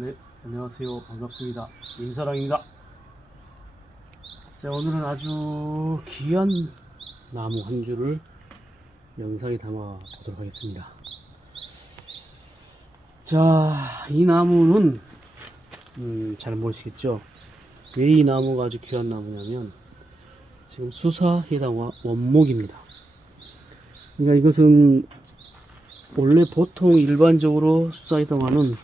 네, 안녕하세요. 반갑습니다. 임사랑입니다. 자, 오늘은 아주 귀한 나무 한 줄을 영상에 담아 보도록 하겠습니다. 자, 이 나무는, 음, 잘 모르시겠죠? 왜 이 나무가 아주 귀한 나무냐면, 지금 수사 해당화 원목입니다. 그러니까 이것은 원래 보통 일반적으로 수사 해당화는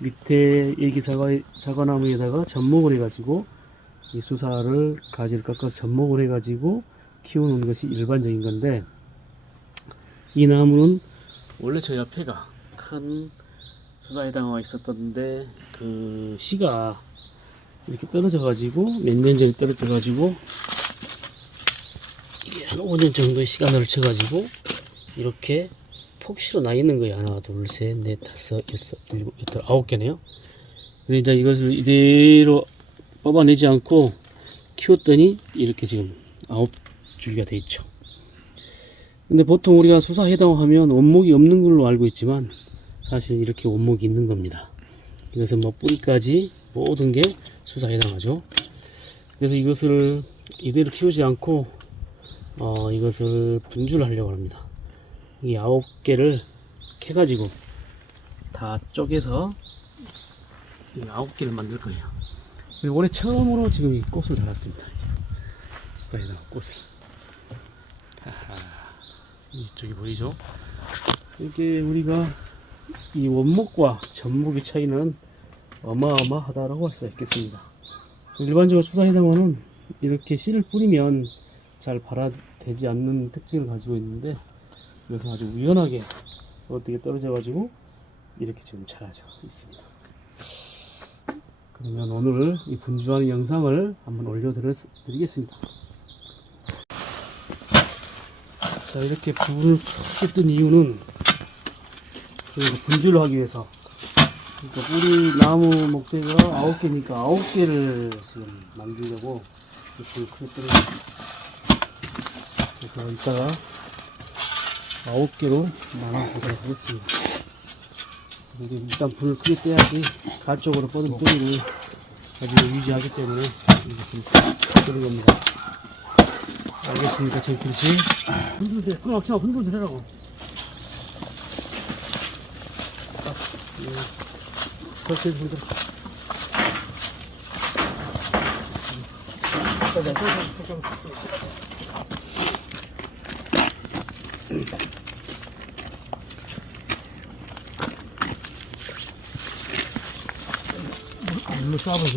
밑에 일기 사과, 사과나무에다가 접목을 해가지고 이 수사를 가지를 깎아서 접목을 해가지고 키우는 것이 일반적인 건데 이 나무는 원래 저 옆에가 큰 수사에 당화가 있었던데 그 씨가 이렇게 떨어져 가지고 몇 년 전에 떨어져 가지고 한 5년 정도의 시간을 쳐 가지고 이렇게 폭시로 나 있는 거예요. 하나, 둘, 셋, 넷, 다섯, 여섯, 일곱, 여덟, 아홉 개네요. 근데 이제 이것을 이대로 뽑아내지 않고 키웠더니 이렇게 지금 아홉 줄기가 돼 있죠. 근데 보통 우리가 수사 해당 하면 원목이 없는 걸로 알고 있지만 사실 이렇게 원목이 있는 겁니다. 그래서 뭐 뿌리까지 모든 게 수사 해당하죠. 그래서 이것을 이대로 키우지 않고 어, 이것을 분주를 하려고 합니다. 이 아홉 개를 캐가지고 다 쪼개서 이 아홉 개를 만들 거예요. 올해 처음으로 지금 이 꽃을 달았습니다. 수사에다 꽃을. 이쪽이 보이죠? 이게 우리가 이 원목과 전목의 차이는 어마어마하다라고 할 수가 있겠습니다. 일반적으로 수사해당화는 이렇게 씨를 뿌리면 잘 발화되지 않는 특징을 가지고 있는데 그래서 아주 우연하게 어떻게 떨어져 가지고 이렇게 지금 자라져 있습니다. 그러면 오늘 이 분주하는 영상을 한번 올려드리겠습니다. 자 이렇게 푹뜬 이유는 분주를 하기 위해서 그러니까 뿌리 나무 목재가 아홉 개니까 아홉 개를 지금 만들려고 불을 크게 뜨는 겁니다. 그래서 이따가 아홉 개로 나눠보도록 하겠습니다. 근데 일단 불을 크게 떼야지 가쪽으로 뻗은 뿌리를 가지고 유지하기 때문에 이렇게 좀 뜨는 겁니다. 알겠습니까, 제 필시? 흔들대, 흔 막지 마, 흔들대라고. 벌써 흔들어. 물로 쏴보자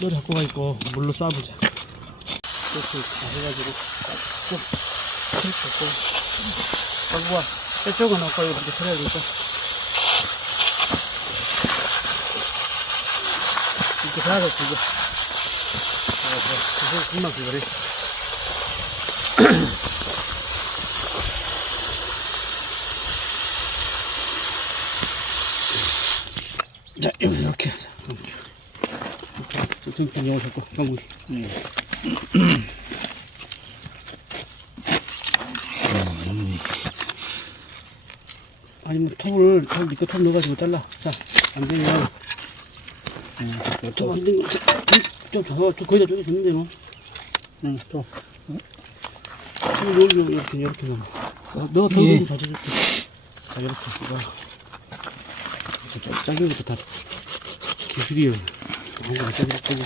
이렇게 갖고 가 있고 물로 쏴보자 이렇게 다 해가지고 쭉 펼쳤고 갖고 와 이쪽은 아까 이렇게 되니까 이렇게 해야 돼 이거 아 그래 그래서 금방 그거래 자 여기 이렇게. 저쪽 영어 잡고 방울이 아니 뭐 톱을 톱 밑에 톱 넣어가지고 잘라. 자 안 되면. 톱안 되면 좀 저거 좀 거기다 저기 됐는데 뭐. 응, 또. 좀 넣으려 이렇게 이렇게 넣어 더 예. 넣으면 다 젖을게 자 이렇게. 이거 짜기부터 다 기술이요 뭔가 짜기 짜기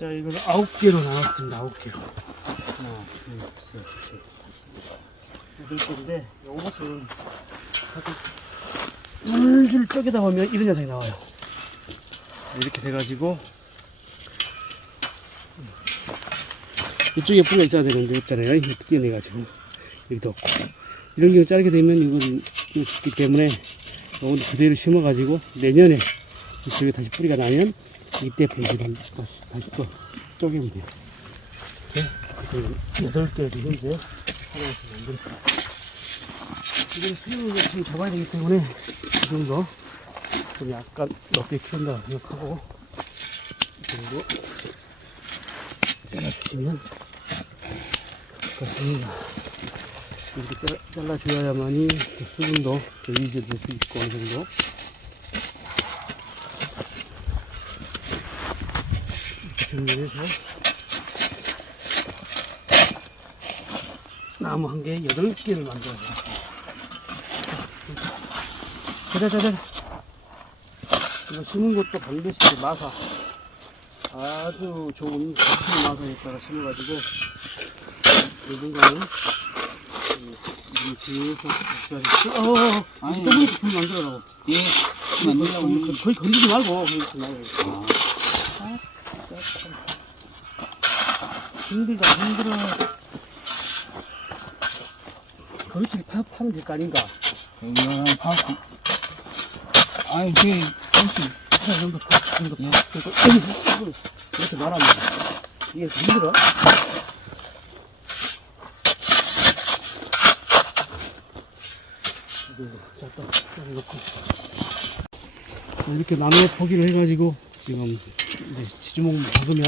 자, 이걸 아홉 개로 나눴습니다. 아홉 개로. 하나, 둘, 셋, 넷, 다섯, 여섯 개인데, 요것은 물줄 쪼개다 보면 이런 녀석이 나와요. 이렇게 돼가지고 이쪽에 뿌리가 있어야 되는데 없잖아요. 이렇게 띄어내가지고 여기도 없고 이런 경우 자르게 되면 이건 있기 때문에 이건 그대로 심어가지고 내년에 이쪽에 다시 뿌리가 나면 이때 분지를 다시 다시 또 쪼개면 돼요. 이렇게 그래서 여덟 개를 현재 하나씩 만들었습니다. 이건 수율을 지금 잡아야 되기 때문에 이 정도 좀 약간 넓게 키운다 생각하고 이 정도 잘라주시면 좋겠습니다. 이렇게 잘라- 잘라줘야만이 그 수분도 더 유지될 수 있고 어느 정도 정리해서 나무 한개 여덟 개를 만들어요. 자자자자. 이거 심은 것도 반드시 마사. 아주 좋은 같은 마사에다가 심어가지고 누군가는 이 뒤에서 어, 아니. 조금 좀 만들어라고. 예. 만들라고. 거의, 건드리지 말고 그렇게 말고. 힘들다 힘들어. 그렇지 파, 될거 아닌가? 그냥 파고. 아니, 그, 혹시, 파 정도 파 정도 파. 예. 이렇게 말하면 이게 힘들어? 자, 또, 또 놓고. 이렇게 나눠 포기를 해가지고 지금 이제 지주목 박으면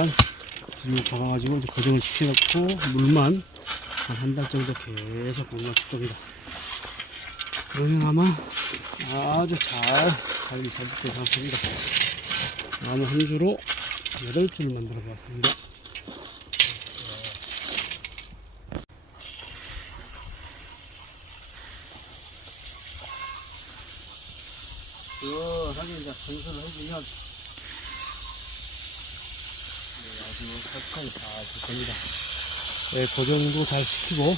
지주목 박아가지고 이제 고정을 시켜놓고 물만 한한달 정도 계속 공부할 겁니다. 그러면 아마 아주 잘 관리 잘것 같습니다. 나무 한 주로 여덟 줄을 만들어 보았습니다. 시원하게 이제 건설을 해주면 네, 아주 살짝이 잘될 겁니다. 네, 고정도 잘 시키고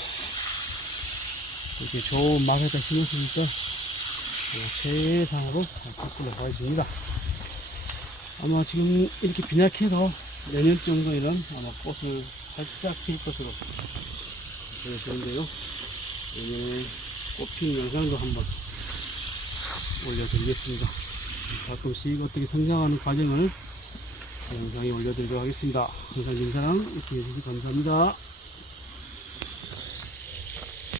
이렇게 좋은 맛에다 심었으니까 네, 최상으로 잘 깎으려 가겠습니다. 아마 지금 이렇게 빈약해서 내년 정도에는 아마 꽃을 살짝 필 것으로 보여지는데요. 내년에 꽃핀 영상도 한번 올려드리겠습니다. 가끔씩 어떻게 성장하는 과정을 영상에 올려드리도록 하겠습니다. 항상 인사랑 이렇게 해주셔서 감사합니다.